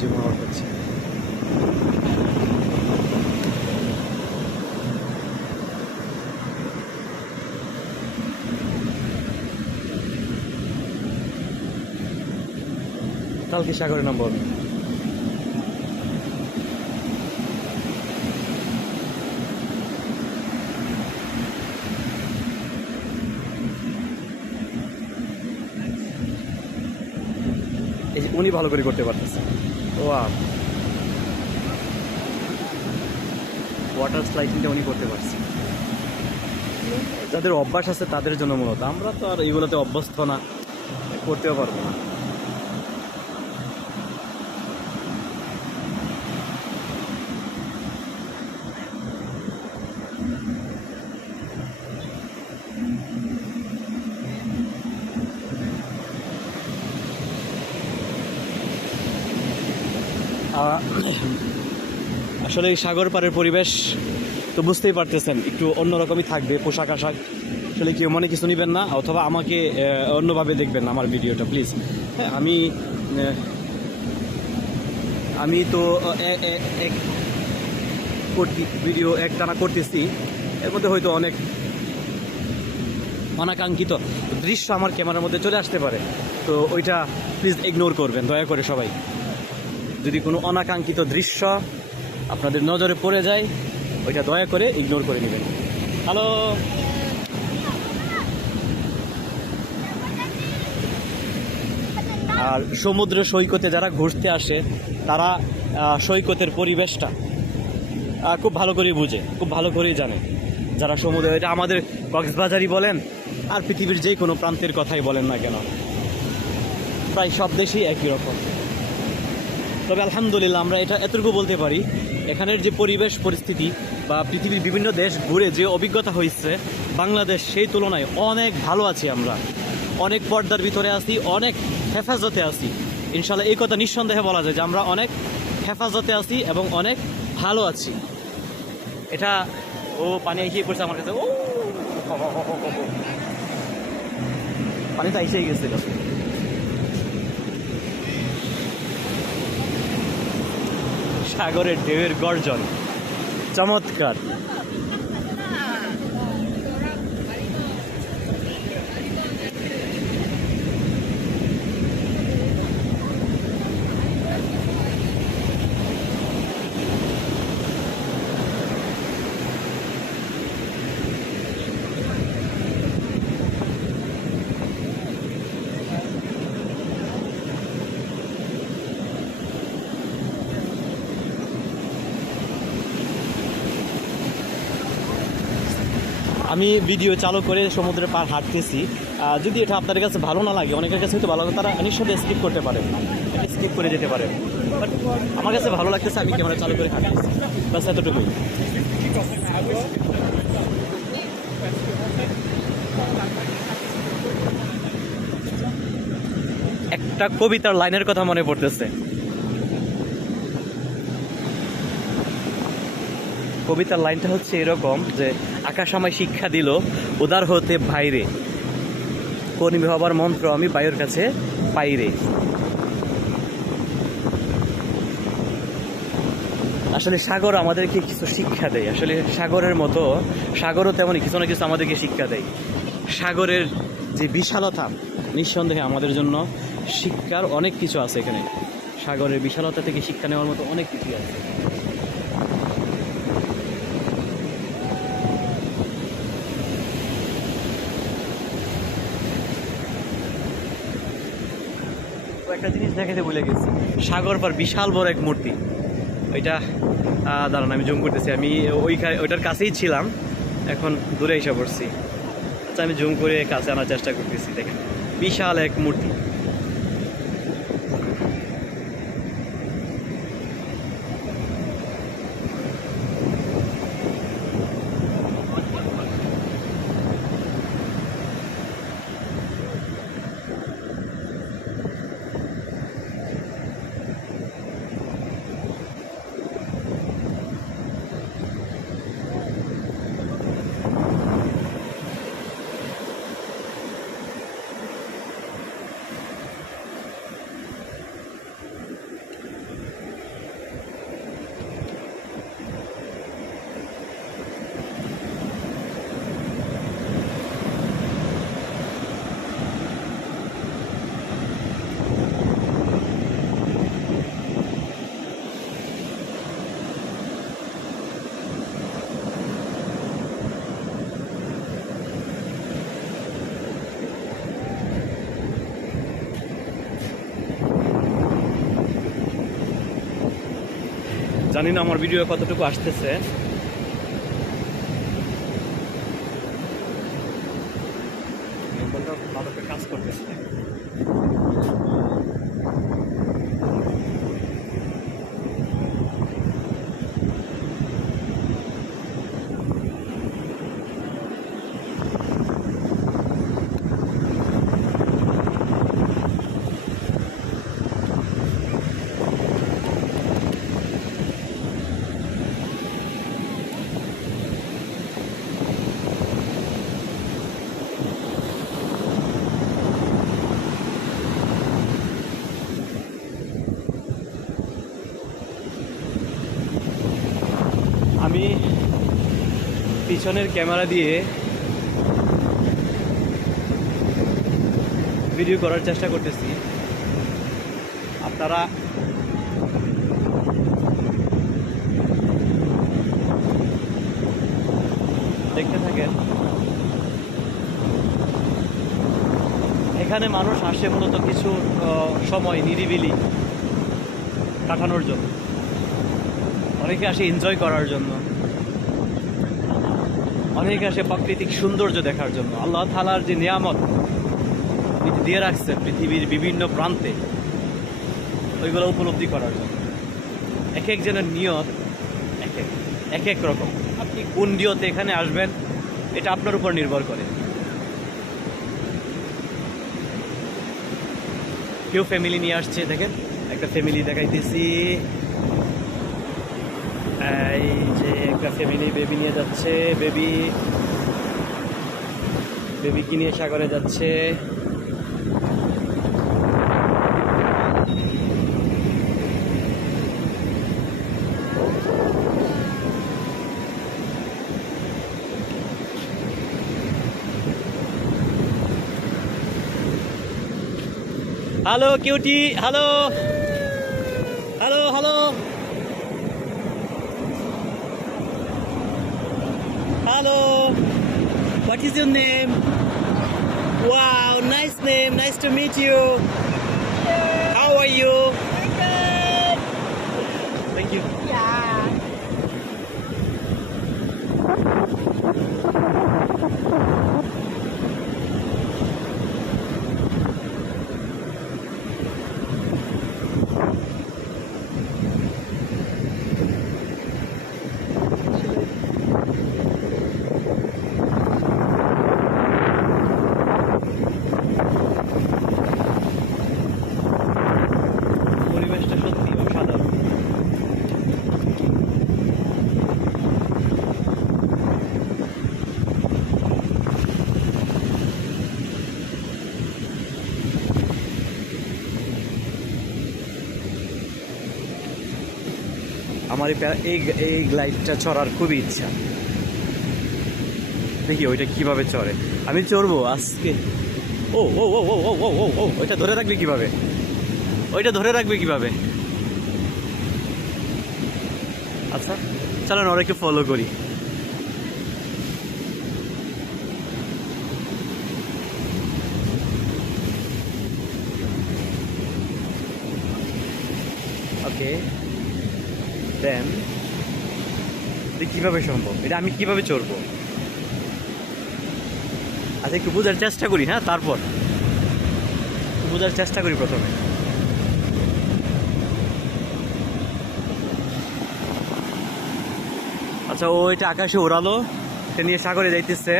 Zoom out হচ্ছে। কালকে সাগরে নামবো আমি। এই যে উনি ভালো করে করতে পারতেছে। ওয়াও, ওয়াটার স্লাইডিংটা উনি করতে পারছে। যাদের অভ্যাস আছে তাদের জন্য মূলত, আমরা তো আর এইগুলোতে অভ্যস্ত না, করতেও পারবো না। আসলে এই সাগর পাড়ের পরিবেশ তো বুঝতেই পারতেছেন, একটু অন্যরকমই থাকবে। পোশাক আশাক আসলে কেউ মনে কিছু নেবেন না, অথবা আমাকে অন্যভাবে দেখবেন না আমার ভিডিওটা প্লিজ। হ্যাঁ, আমি তো ভিডিও একটানা করতেছি, এর মধ্যে হয়তো অনেক অনাকাঙ্ক্ষিত দৃশ্য আমার ক্যামেরার মধ্যে চলে আসতে পারে, তো ওইটা প্লিজ ইগনোর করবেন দয়া করে সবাই। যদি কোনো অনাকাঙ্ক্ষিত দৃশ্য আপনাদের নজরে পড়ে যায়, ওইটা দয়া করে ইগনোর করে নেবেন। হ্যালো, আর সমুদ্র সৈকতে যারা ঘুরতে আসে তারা সৈকতের পরিবেশটা খুব ভালো করে বুঝে, খুব ভালো করেই জানে। যারা সমুদ্র, এটা আমাদের কক্সবাজারই বলেন আর পৃথিবীর যে কোনো প্রান্তের কথাই বলেন না কেন, প্রায় সব দেশেই একই রকম। তবে আলহামদুলিল্লাহ আমরা এটা এতটুকু বলতে পারি, এখানের যে পরিবেশ পরিস্থিতি বা পৃথিবীর বিভিন্ন দেশ ঘুরে যে অভিজ্ঞতা হয়েছে, বাংলাদেশ সেই তুলনায় অনেক ভালো আছি আমরা, অনেক পর্দার ভিতরে আছি, অনেক হেফাজতে আছি। ইনশাল্লাহ এই কথা নিঃসন্দেহে বলা যায় যে আমরা অনেক হেফাজতে আছি এবং অনেক ভালো আছি। এটা ও পানি এসেই পড়ছে আমার কাছে, ও পানিটা এসেই গেছিল। সাগরের ঢেউয়ের গর্জন চমৎকার। আমি ভিডিও চালু করে সমুদ্রের পার হাঁটতেছি। যদি এটা আপনাদের কাছে ভালো না লাগে, অনেকের কাছে হয়তো ভালো লাগে, তারা নিঃসন্দেহে স্কিপ করতে পারে, স্কিপ করে যেতে পারে। বাট আমার কাছে ভালো লাগতেছে, আমি ক্যামেরা চালু করে হাঁটতেছি, বাস এতটুকুই। একটা কবিতার লাইনের কথা মনে পড়তেছে। কবিতার লাইনটা হচ্ছে এরকম যে, আকাশ আমায় শিক্ষা দিল উদার হতে ভাইরে, কর্মী হবার মন্ত্র আমি বায়ুর কাছে পাইরে। আসলে সাগর আমাদেরকে কিছু শিক্ষা দেয়, আসলে সাগরের মতো সাগরও তেমনই কিছু না কিছু আমাদেরকে শিক্ষা দেয়। সাগরের যে বিশালতা, নিঃসন্দেহে আমাদের জন্য শিক্ষার অনেক কিছু আছে এখানে। সাগরের বিশালতা থেকে শিক্ষা নেওয়ার মতো অনেক কিছু আছে। একটা জিনিস দেখাতে ভুলে গেছি, সাগর পার বিশাল বড় এক মূর্তি। ওইটা দাঁড়ান আমি জুম করতেছি, আমি ওইটার কাছেই ছিলাম, এখন দূরে এসে পড়ছি। আচ্ছা আমি জুম করে কাছে আনার চেষ্টা করতেছি। দেখেন বিশাল এক মূর্তি। জানি না আমার ভিডিও কতটুকু আসতেছে। ভালো করে কাজ করতেছে। আমি পিছনের ক্যামেরা দিয়ে ভিডিও করার চেষ্টা করতেছি, আপনারা দেখতে থাকেন। এখানে মানুষ আসে মূলত কিছু সময় নিরিবিলি কাটানোর জন্য, অনেকে আসে এনজয় করার জন্য, অনেকে আসে প্রাকৃতিক সৌন্দর্য দেখার জন্য। আল্লাহ তাআলার যে নিয়ামত দিয়ে রাখছে পৃথিবীর বিভিন্ন প্রান্তে, ওইগুলো উপলব্ধি করার জন্য। এক একজনের নিয়ত এক এক রকম। আপনি কোন নিয়তে এখানে আসবেন এটা আপনার উপর নির্ভর করে। কেউ ফ্যামিলি নিয়ে আসছে, দেখেন একটা ফ্যামিলি দেখাইতেছি, এই যে একটা ফ্যামিলি বেবি নিয়ে যাচ্ছে, বেবিকে নিয়ে সাগরে যাচ্ছে। Hello cutie, hello hello hello hello, what is your name? Wow, nice name, nice to meet you. How are you? Good. Thank you. Yeah. পরিবেশটা সত্যি অসাধারণ। আমার এই গ্লাইডটা চড়ার খুবই ইচ্ছা। দেখি ওইটা কিভাবে চড়ে, আমি চড়বো আজকে। ও ও ও ও ও ও ও ও ওইটা ধরে রাখবে কিভাবে, ওইটা ধরে রাখবে কিভাবে? আচ্ছা চলেন ওরা ফলো করি। ওকে দেন কিভাবে সম্ভব, এটা আমি কিভাবে চড়বো? আচ্ছা একটু বোঝার চেষ্টা করি, হ্যাঁ তারপর বোঝার চেষ্টা করি প্রথমে। আচ্ছা ও এটা আকাশে ওড়ালো, এটা নিয়ে সাগরে যাইতেছে।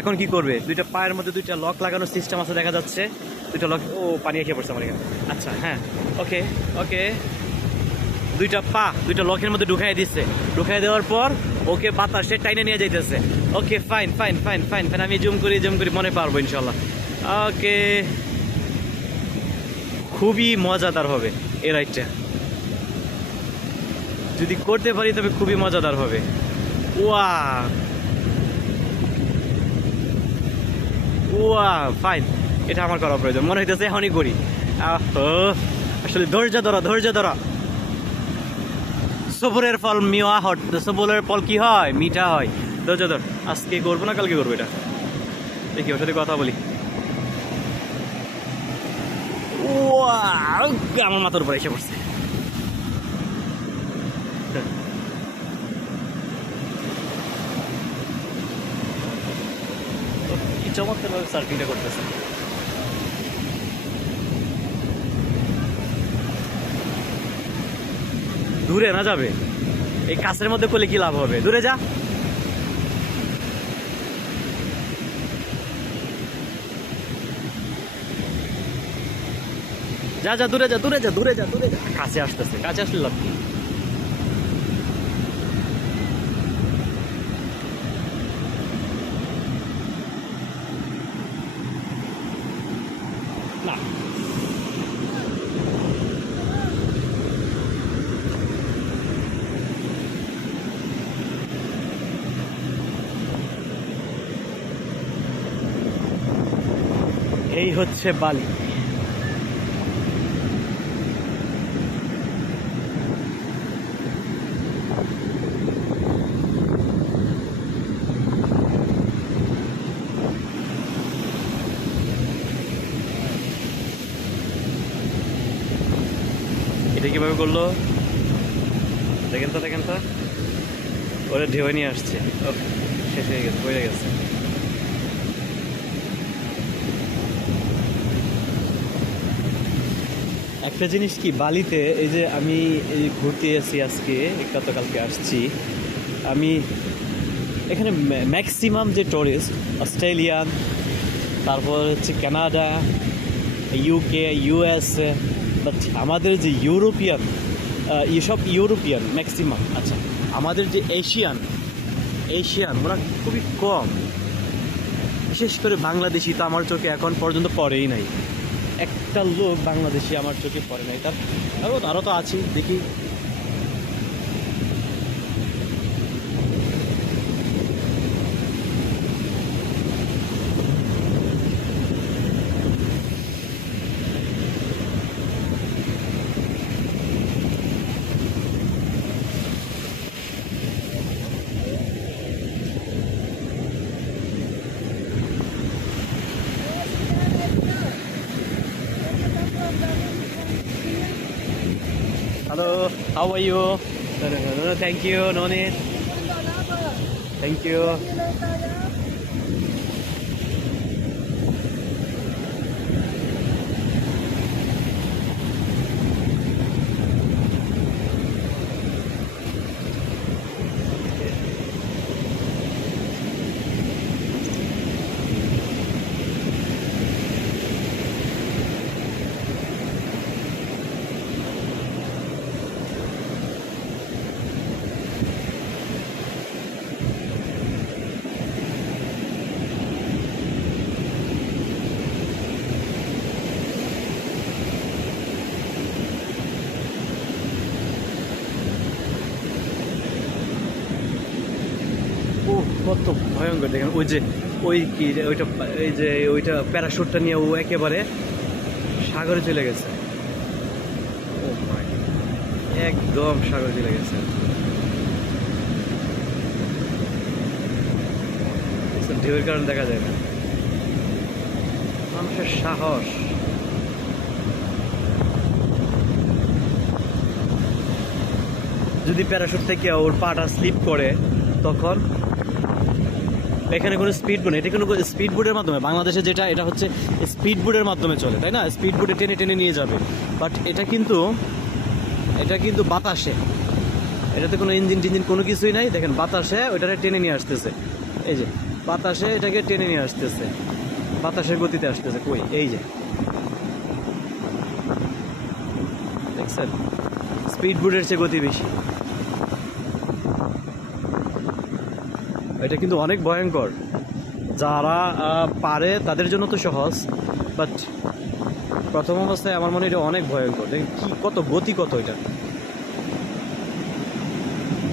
এখন কি করবে? দুইটা পায়ের মধ্যে দুইটা লক লাগানোর সিস্টেম আছে দেখা যাচ্ছে, দুইটা লক। ও পানি খেয়ে পড়ছে আমার এখানে। আচ্ছা হ্যাঁ ওকে ওকে, দুইটা লকের মধ্যে ঢুকাই দিচ্ছে। ঢুকাই দেওয়ার পর ওকে বাতাসে টাইনে নিয়ে যাইতেছে। Okay fine fine fine fine fine, আমি জুম করি মনে পারবো ইনশাল্লাহ। ওকে, খুবই মজাদার হবে এই রাইডটা, যদি করতে পারি তবে খুবই মজাদার হবে। ওয়া ওয়া ফাইন, এটা আমার করা প্রয়োজন মনে হইতেছে, এখনই করি। আসলে ধৈর্য ধরা। সবরের ফল মিওয়া হট, সবরের ফল কি হয়? মিঠা হয়। ধৈর্য ধর, আজকে করবো না কালকে করবো এটা। দেখি ওর সাথে কথা বলি। আমার মাথার উপর এসে পড়ছে। কি চমৎকার ভাবে সার্ফিংটা করতেছে। দূরে না যাবে, এই কাছের মধ্যে করলে কি লাভ হবে, দূরে যা। যা যা দূরে যা, দূরে যা, দূরে যা, দূরে যা। কাছে আসতেছে, কাছে আসলে লাভ কি? না এই হচ্ছে বালি। এটা কিভাবে করলো দেখেন তো, দেখেন তো, ওরা ঢেউ নিয়ে আসছে। শেষ হয়ে গেছে, পড়ে গেছে। একটা জিনিস কি বালিতে, এই যে আমি এই ঘুরতে এসেছি আজকে, গতকালকে আসছি আমি, এখানে ম্যাক্সিমাম যে টুরিস্ট অস্ট্রেলিয়ান, তারপর হচ্ছে কানাডা, ইউকে, ইউএস, বাট আমাদের যে ইউরোপিয়ান, এসব ইউরোপিয়ান ম্যাক্সিমাম। আচ্ছা, আমাদের যে এশিয়ান ওরা খুবই কম। বিশেষ করে বাংলাদেশি তো আমার চোখে এখন পর্যন্ত পড়েই নাই, একটা লোক বাংলাদেশি আমার চোখে পড়ে নাই। আরও তো আছি, দেখি। Hello, how are you? No, thank you, no need. Thank you. কত ভয়ঙ্কর দেখেন, ওই যে ওই কি ওইটা, এই যে ওইটা প্যারাশুটটা নিয়ে ও একেবারে সাগরে চলে গেছে। ও ভাই, একদম সাগরে চলে গেছে। ঢেউয়ের কারণে দেখা যায় না, মানুষের সাহস। যদি প্যারাশুট থেকে ওর পাটা স্লিপ করে, তখন এখানে কোনো স্পিড বোট, এটা কোনো স্পিড বোটের মাধ্যমে, বাংলাদেশে যেটা, এটা হচ্ছে স্পিড বোটের মাধ্যমে চলে, তাই না? স্পিড বোটে টেনে টেনে নিয়ে যাবে। বাট এটা কিন্তু বাতাসে, এটাতে কোনো ইঞ্জিন টিঞ্জিন কোনো কিছুই নাই। দেখেন বাতাসে ওইটাকে টেনে নিয়ে আসতেছে, এই যে বাতাসে এটাকে টেনে নিয়ে আসতেছে, বাতাসের গতিতে আসতেছে। কই, এই যে দেখছেন, স্পিড বোটের চেয়ে গতি বেশি। এটা কিন্তু অনেক ভয়ঙ্কর। যারা পারে তাদের জন্য তো সহজ, বাট প্রথম অবস্থায় আমার মনে হয় এটা অনেক ভয়ঙ্কর। দেখেন কি, কত গতি, কত এটা।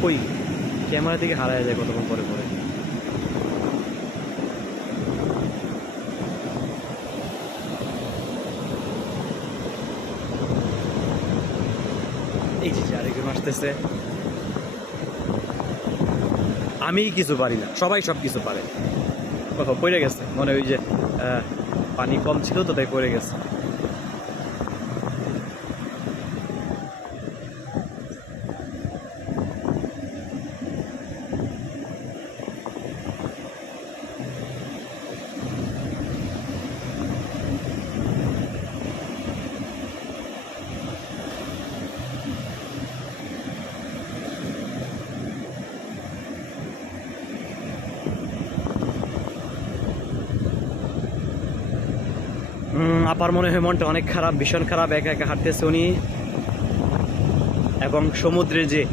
কই, ক্যামেরা থেকে হারায় যায় কতক্ষণ পরে পরে। এই যে আরেকজন আসতেছে। আমি কিছু পারি না, সবাই সব কিছু পারে। কোথাও পড়ে গেছে মনে, ওই যে পানি কম ছিল তো তাই পড়ে গেছে। আপার মনে হয় মনটা অনেক খারাপ, ভীষণ খারাপ, একা একা হাঁটতেছে উনি। এবং সমুদ্রের যে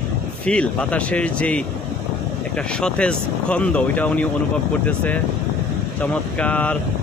ফিল, বাতাসের যেই একটা সতেজ গন্ধ, ওইটা উনি অনুভব করতেছে। চমৎকার।